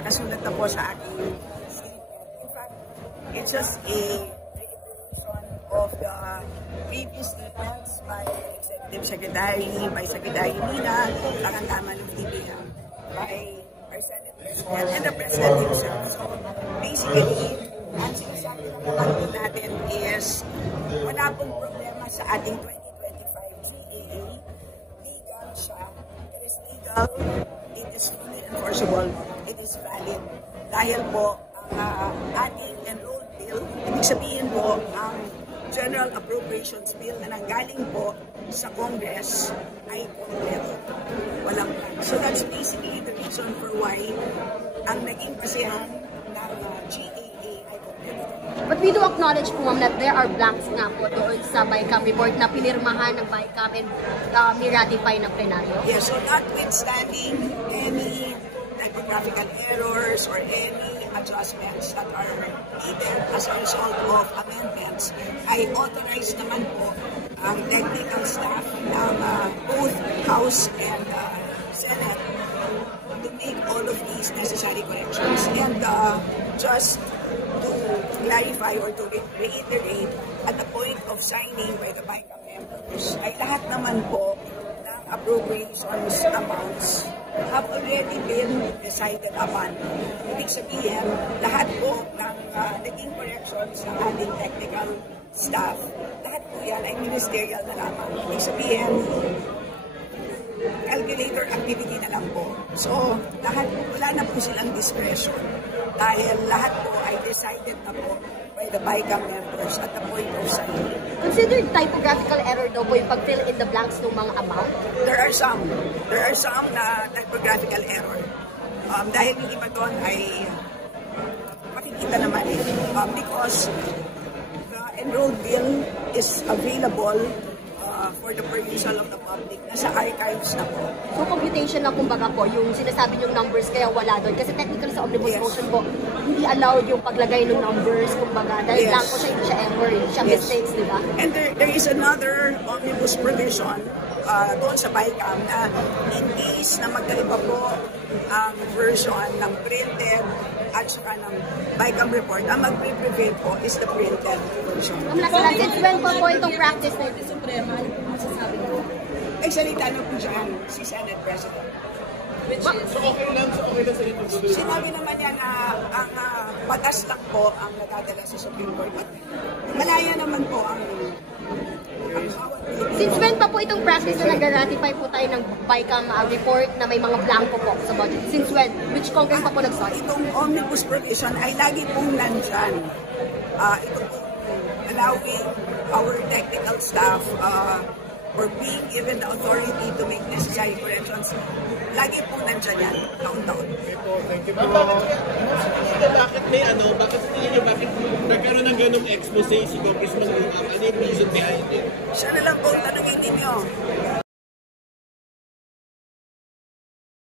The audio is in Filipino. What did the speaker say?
nakasulat na po sa aking statement. In fact, it's just a reiteration of the previous statements by Executive Secretary, by Secretary Mina, Karangaman of DBM, by our Senate President, and the President himself. So, basically, ang sinasabi naman natin is wala pong problema sa ating 2025 GAA. Legal siya. It is legal. It is fully enforceable. It is valid. Dahil po, ang ating enrolled bill, ibig sabihin po, ang General Appropriations Bill na nanggaling po sa Congress ay kompleto. Walang plan. So that's basically the reason for why ang naging kasiyahan ng GAA ay kompleto. But we do acknowledge po, ma'am, that there are blanks nga po doon sa BICAM report na pinirmahan ng BICAM and ni-ratify ng plenaryo. Yes, so notwithstanding any typographical errors or any adjustments that are needed as a result of amendments, ay authorized naman po ang technical staff ng both House and Senate to make all of these necessary corrections. And just to clarify or to reiterate, at the point of signing by the BICAM members, ay lahat naman po ng appropriations amounts have already been decided upon. Ibig sabihin, lahat po ng naging corrections ng ating technical staff, lahat po yan ay ministerial na lamang. Ibig sabihin, calculator activity na lang po. So, lahat po, wala na po silang discretion dahil lahat po ay decided na po by the BICAM members at the point of signing. Considered typographical error daw po yung pag-fill in the blanks ng mga amount? There are some na typographical error. Dahil yung iba doon ay makikita naman because the enrolled bill is available for the perusal of the public. Nasa archives na po. So computation na kumbaga po, yung sinasabi yung numbers kaya wala doon. Kasi technical sa omnibus motion po, hindi allowed yung paglagay ng numbers kumbaga. Dahil lang po siya, hindi siya error, hindi siya mistakes, di ba? And there is another omnibus provision doon sa BICAM na in case na magkaiba po ang version ng printed at saka ng BICAM report, ang mag-prevail po is the printed version. Since when po itong practice na ito Suprema, ano po masasabi ko? Ay, salita na po dyan si Senate President. So okay lang sa ito. Sinabi naman niya na ang batas lang po ang nadadala sa Supreme Court. Malaya naman po ang Since when pa po itong practice na nag-ratify po tayo ng BICAM report na may mga blanco po sa budget? Since when? Which Congress pa po nag-start? Itong omnibus provision ay lagi pong nandyan. Ito po allowing our technical staff or being given the authority to make necessary corrections. Lagi pong nandyan yan, taon-taon. Thank you po. Bakit may bakit nagkaroon ng ganong expose si Congressman Luma? Ano yung reason behind it? Siya na lang po tanungin ninyo.